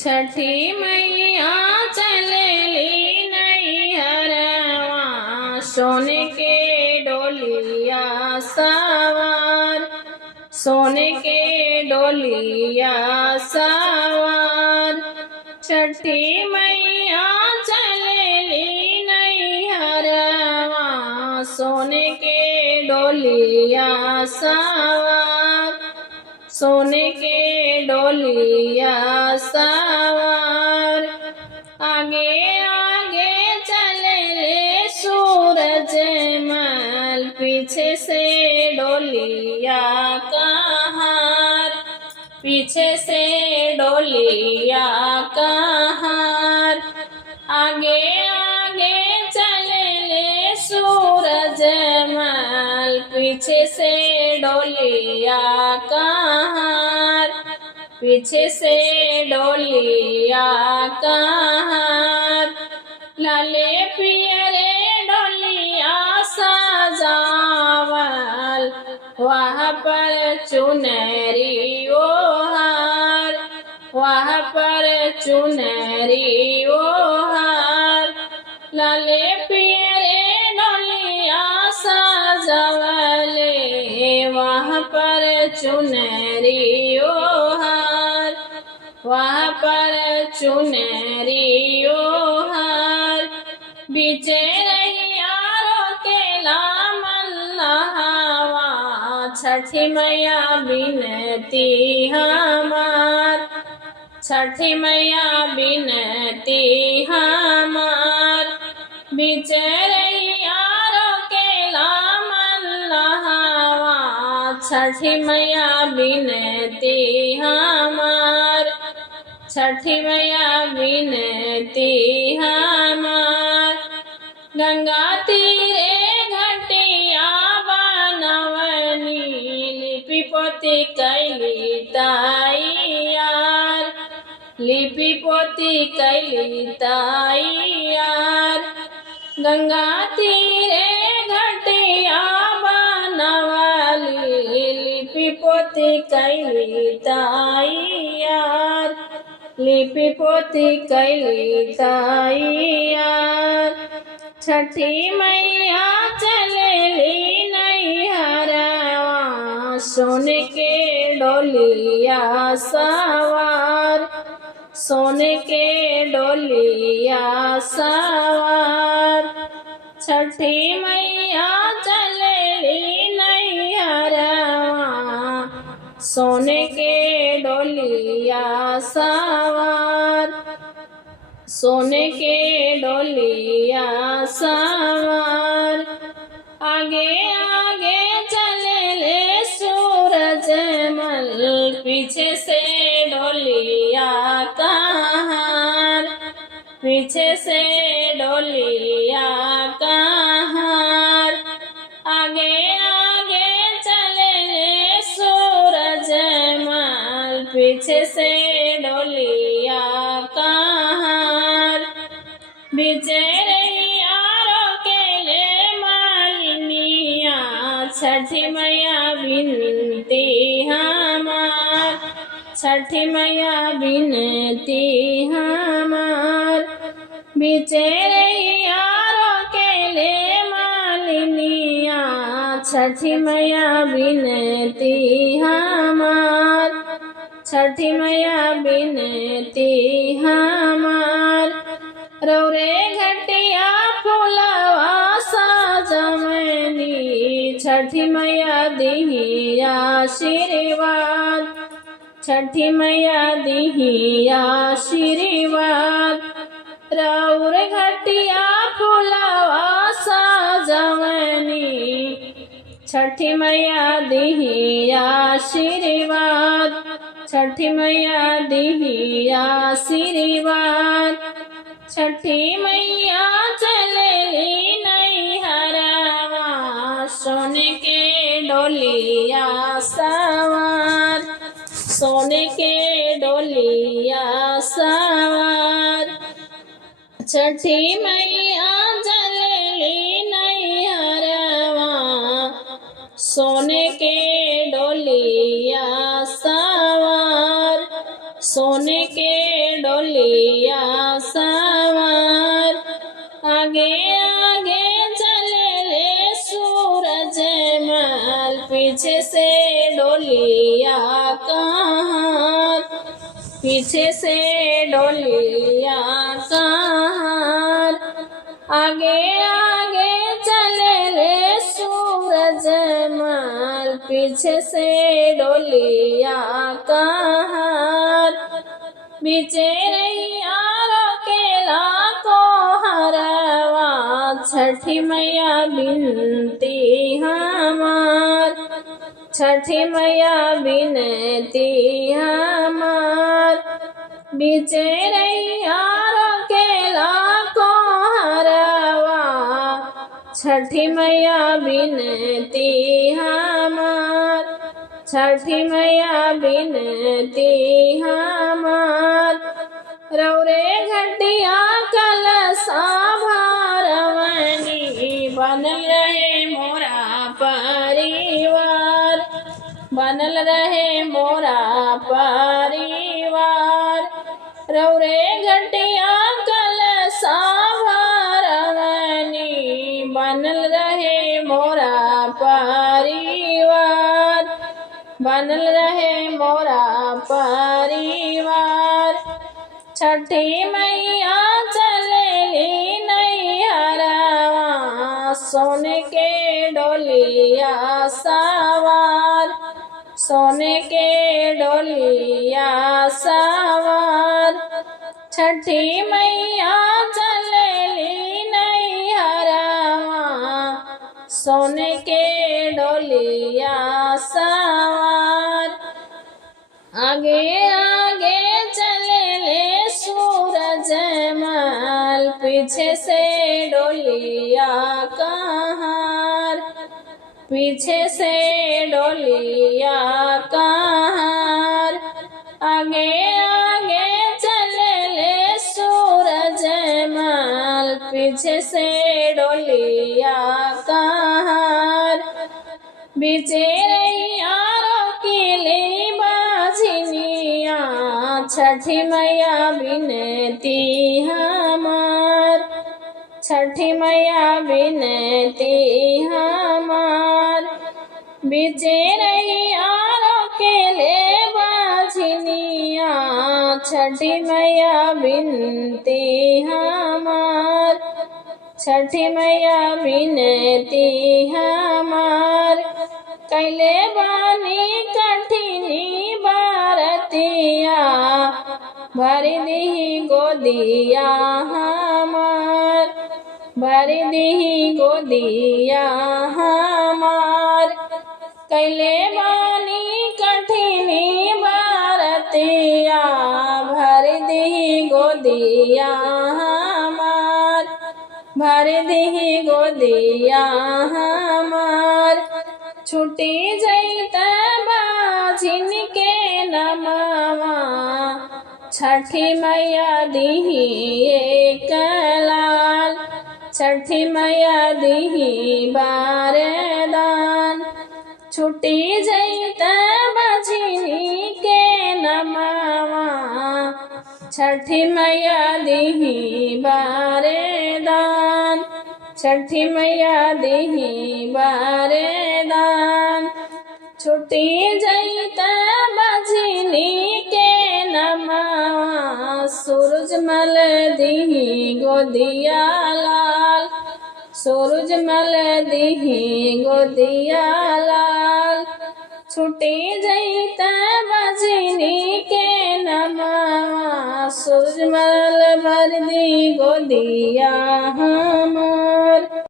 छठी मैया चलेली नैहरवा, सोने के डोलिया सवार, सोने के डोलिया सवार। छठी मैया चलेली नैहरवा, सोने के डोलिया सवार, सोने के डोलिया सवार। आगे आगे चले ले सूरज मल, पीछे से डोलिया कहार, पीछे से डोलिया कहार। आगे आगे चले ले सूरज मल, पीछे से डोलिया कहार, पीछे से डोलिया कहार। लाले पियरे डोलिया सजावल, वहाँ पर चुनरी ओहार, वहाँ पर चुनरी ओहार। लाले पियरे डोलिया सजावले, वहाँ पर चुनरी ओहार, वहाँ पर चुनरी ओहार। बीचे रहिया रोकेला मल्लहवा, छठी मैया बिनती हमार, छठी मैया बिनती हमार। बीचे रहिया रोकेला मल्लहवा, छठी मैया बिनती हमार, छठी मैया बिनती हमार। गंगा तीरे घटिया बनवनी, लिपि पोती कैली तैयार, लिपि पोती कैली तैयार। गंगा तीरे घटिया बनवली, लिपि पोती कैली तैयार, लिपि पोती कैली तैयार। छठी मैया चलेली नैहरवा, सोने के डोलिया सवार, सोने के डोलिया सवार। छठी मैया चलेली नैहरवा, सोने के डोलिया सवार, सोने के डोलिया सवार। आगे आगे चले ले सूरज मल, पीछे से डोलिया कहार, पीछे से डोलिया कहार। आगे आगे चले ले सूरज मल, पीछे से डोलिया कहार। बीचे रहिया रोकेले मालिनिया, छठी मैया बिनती हमार, छठी मैया बिनती हमार। बीचे रहिया रोकेले मालिनिया, छठी मैया बिनती हमार, छठी मैया बिनती हमार। रौरे घटिया फुलवा सजवनी, छठी मैया दिही आशीर्वाद, छठी मैया दिही आशीर्वाद। रौर घटिया फुलवा सजवनी, छठी मैया दिही आशीर्वाद, छठी मैया दिही आशीर्वाद। छठी मैया चलेली नैहरवा, सोने के डोलिया सवार, सोने के डोलिया सवार। छठी मैया चलेली नैहरवा, सोने के डोलिया सवार, सोने के डोलिया डोलिया सवार। आगे आगे चले ले सूरज मल, पीछे से डोलिया कहार, पीछे से डोलिया कहार। आगे आगे चले ले सूरज मल, पीछे से डोलिया कहार। बीचे रैया रोकेला को हरवा, छठी मैया बिनती हमार, छठी मैया बिनती हमार। बीचे रैया रोकेला को हरवा, छठी मैया बिनती हमार, छठी मैया बिनती हमार। रौरे घटिया कलसा भारवनी, बनल रहे मोरा परिवार, बनल रहे मोरा परिवार। रौरे घटिया कलसा भारवनी, बनल रहे मोरा परिवार, बनल रहे मोरा परिवार। छठी मैया चलेली नैहरवा, सोने के डोलिया सवार, सोने के डोलिया सवार। छठी मैया चलेली नैहरवा, सोने के डोलिया सवार। आगे आगे चले ले सूरज मल, पीछे से डोलिया कहार, पीछे से डोलिया कहार। आगे आगे चले ले सूरज मल, पीछे से डोलिया कहार। बीचे रैया रोकेली बाझिनिया, छठी मैया बिनती हमार, छठी मैया बिनती हमार। बीचे रैया रोकेले बाझिनिया, छठी मैया बिनती हमार, छठी मैया बिनती हमार। कैले बानी कठिनी बारतिया, भरी दीही गोदिया हमार, भरी दीही गोदिया हमार। कैले बानी कठिनी बारतिया, भरी दीही गोदिया हमार, भरी दीही गोदिया हमार। छुटी जैत बाझिन के नमवा, छठी मैया दीही एक लाल, छठी मैया दीही बारदान। छुटी जैत बाझिनी के नमवा, छठी मैया दीही बारदान, छठी मैया दीही बारदान। छुटी जैत बाझिनी के नमवा, सूरजमल दीही गोदिया लाल, सूरजमल दीही गोदिया लाल। छुटी जैत बाझिनी के नमवा, सूरजमल भर दी गोदिया हमार।